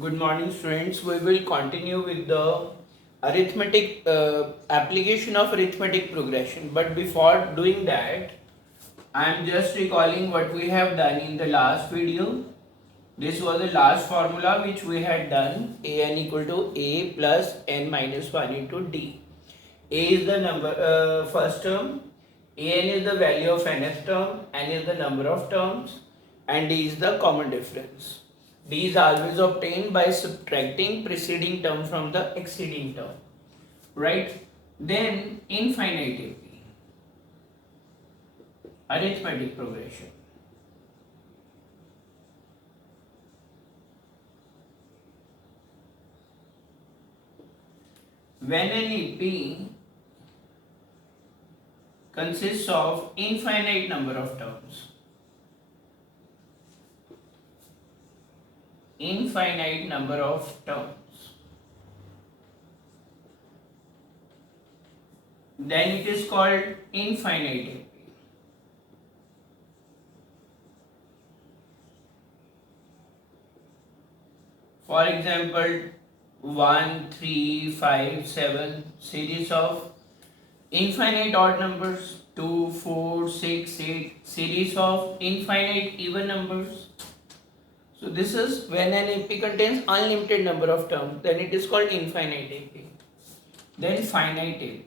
Good morning, students. We will continue with the arithmetic application of arithmetic progression. But before doing that, I am just recalling what we have done in the last video. This was the last formula which we had done. An equal to a plus n minus 1 into d. A is the number first term, an is the value of nth term, n is the number of terms, and d is the common difference. D is always obtained by subtracting preceding term from the exceeding term, right? Then infinity, arithmetic progression. When an EP consists of infinite number of terms, infinite number of terms, then it is called infinite AP. For example, 1, 3, 5, 7 series of infinite odd numbers, 2, 4, 6, 8 series of infinite even numbers. So this is when an AP contains unlimited number of terms, then it is called infinite AP. Then finite AP.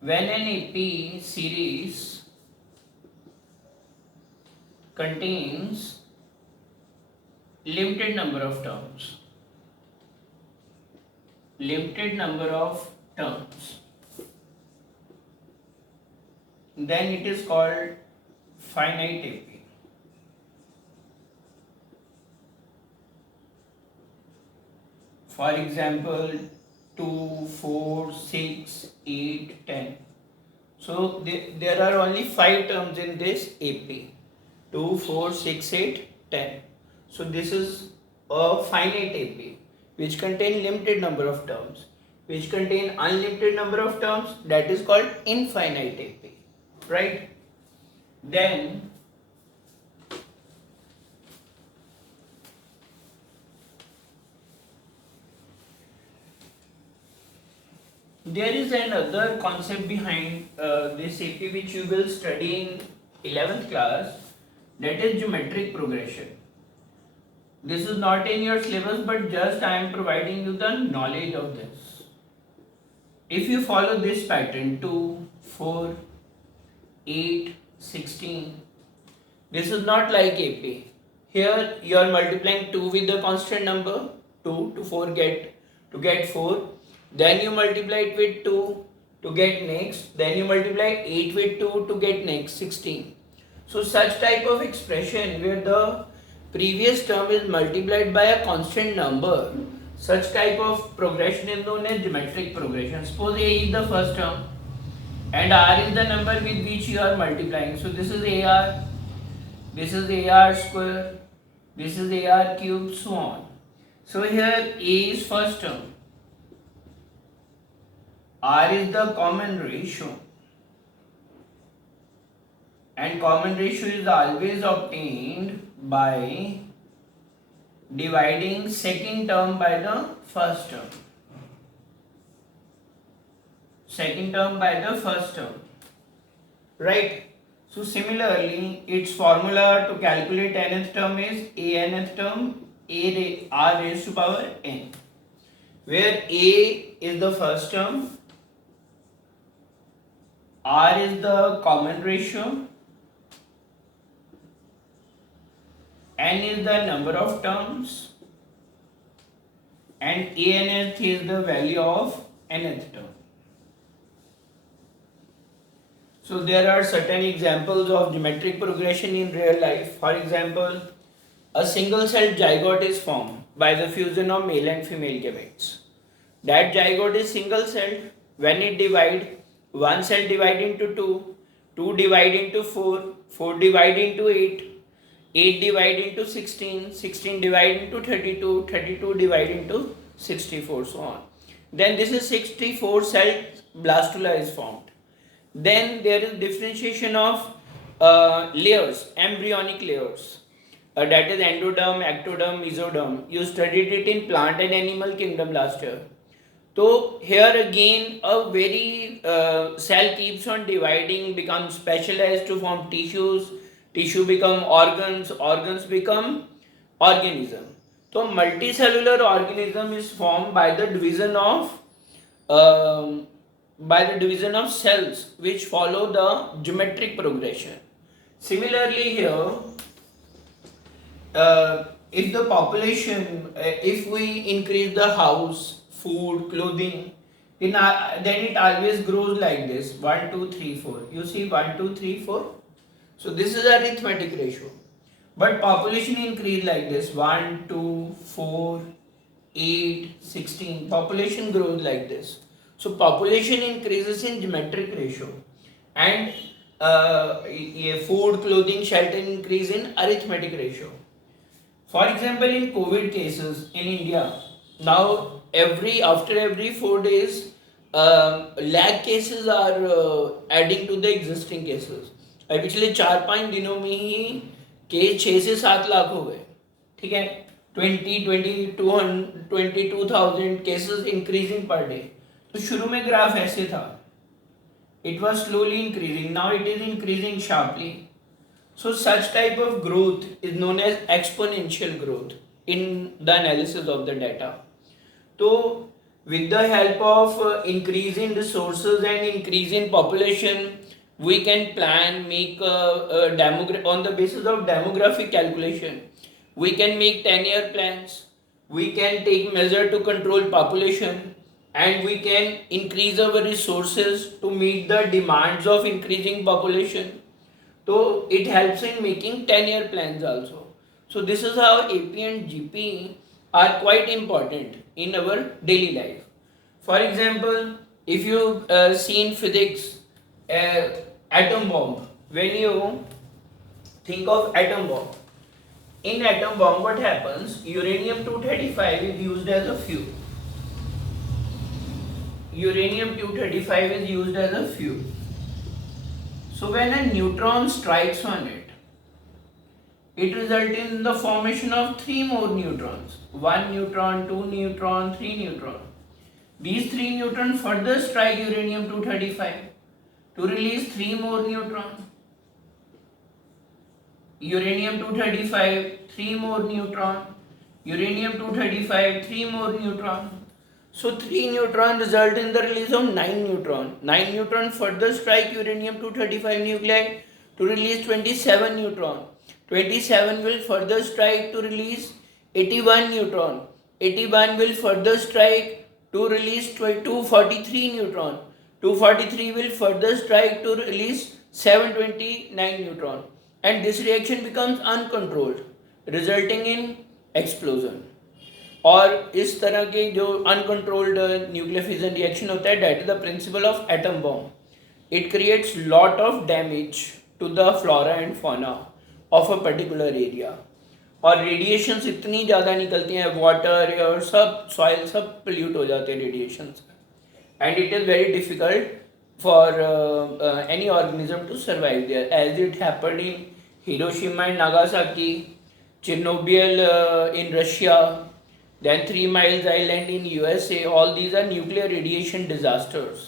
When an AP series contains limited number of terms, then it is called finite AP. For example, 2, 4, 6, 8, 10. So there are only 5 terms in this AP. 2, 4, 6, 8, 10. So this is a finite AP which contain limited number of terms. Which contain unlimited number of terms, that is called infinite AP. Right? Then there is another concept behind this AP which you will study in 11th class, that is geometric progression. This is not in your syllabus, but just I am providing you the knowledge of this. If you follow this pattern 2, 4, 8, 16, this is not like AP. Here you are multiplying 2 with the constant number 2 to get 4. Then you multiply it with 2 to get next. Then you multiply 8 with 2 to get next 16. So such type of expression where the previous term is multiplied by a constant number, such type of progression is known as geometric progression. Suppose A is the first term and R is the number with which you are multiplying. So this is AR, this is AR square, this is AR cube, so on. So here A is first term, R is the common ratio, and common ratio is always obtained by dividing second term by the first term. Right? So similarly, its formula to calculate nth term is a nth term r raised to power n, where a is the first term, r is the common ratio, n is the number of terms, and anth is the value of nth term. So there are certain examples of geometric progression in real life. For example, a single-celled zygote is formed by the fusion of male and female gametes. That zygote is single-celled. When it divides, one cell divide into 2, 2 divide into 4, 4 divide into 8, 8 divide into 16, 16 divide into 32, 32 divide into 64, so on. Then this is 64 cell blastula is formed. Then there is differentiation of layers, embryonic layers. that is endoderm, ectoderm, mesoderm. You studied it in plant and animal kingdom last year. So here again a very cell keeps on dividing, becomes specialized to form tissues, tissue become organs, organs become organism. So multicellular organism is formed by the division of cells which follow the geometric progression. Similarly here, if the population, if we increase the house, food, clothing, then it always grows like this: 1, 2, 3, 4. You see 1, 2, 3, 4. So this is arithmetic ratio. But population increase like this: 1, 2, 4, 8, 16. Population grows like this. So population increases in geometric ratio, and food, clothing, shelter increase in arithmetic ratio. For example, in COVID cases in India, now after every 4 days, lakh cases are adding to the existing cases. अभी पिछले 4-5 दिनों में ही case 6 से 7 लाख हो गए, ठीक है. 22,000 cases increasing per day. तो शुरू में ग्राफ ऐसे था, it was slowly increasing, now it is increasing sharply. So such type of growth is known as exponential growth in the analysis of the data. So with the help of increase in resources and increase in population, we can plan, make on the basis of demographic calculation. We can make 10-year plans. We can take measure to control population, and we can increase our resources to meet the demands of increasing population. So it helps in making 10-year plans also. So this is how AP and GP are quite important in our daily life. For example, if you see in physics, atom bomb, when you think of atom bomb, in atom bomb what happens? Uranium-235 is used as a fuel. Uranium-235 is used as a fuel. So when a neutron strikes on it, it results in the formation of 3 more neutrons. 1 neutron, 2 neutron, 3 neutron. These 3 neutrons further strike uranium-235 to release 3 more neutrons. Uranium-235, 3 more neutron. Uranium-235, 3 more neutron. So 3 neutron result in the release of 9 neutron. 9 neutron further strike uranium-235 nuclide to release 27 neutron. 27 will further strike to release 81 neutron. 81 will further strike to release 243 neutron. 243 will further strike to release 729 neutron. And this reaction becomes uncontrolled, resulting in explosion. और इस तरह के जो uncontrolled nuclear fission reaction होता है, that is the principle of atom bomb. It creates lot of damage to the flora and fauna of a particular area. और radiations इतनी ज़्यादा निकलती हैं, वाटर और सब सॉइल सब पोल्यूट हो जाते हैं रेडिएशन से, and it is very difficult for any organism to survive there, as it happened in Hiroshima and Nagasaki, Chernobyl in Russia, then 3 Miles Island in USA. All these are nuclear radiation disasters.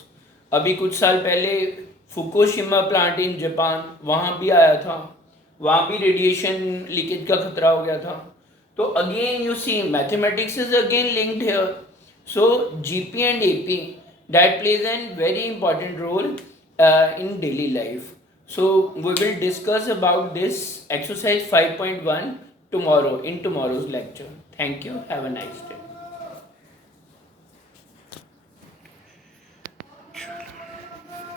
अभी कुछ साल पहले Fukushima plant in Japan, वहाँ भी आया था, वहाँ भी रेडिएशन लीकेज का खतरा हो गया था. तो again you see mathematics is again linked here. So GP and AP that plays a very important role in daily life. So we will discuss about this exercise 5.1 tomorrow in tomorrow's lecture. Thank you. Have a nice day.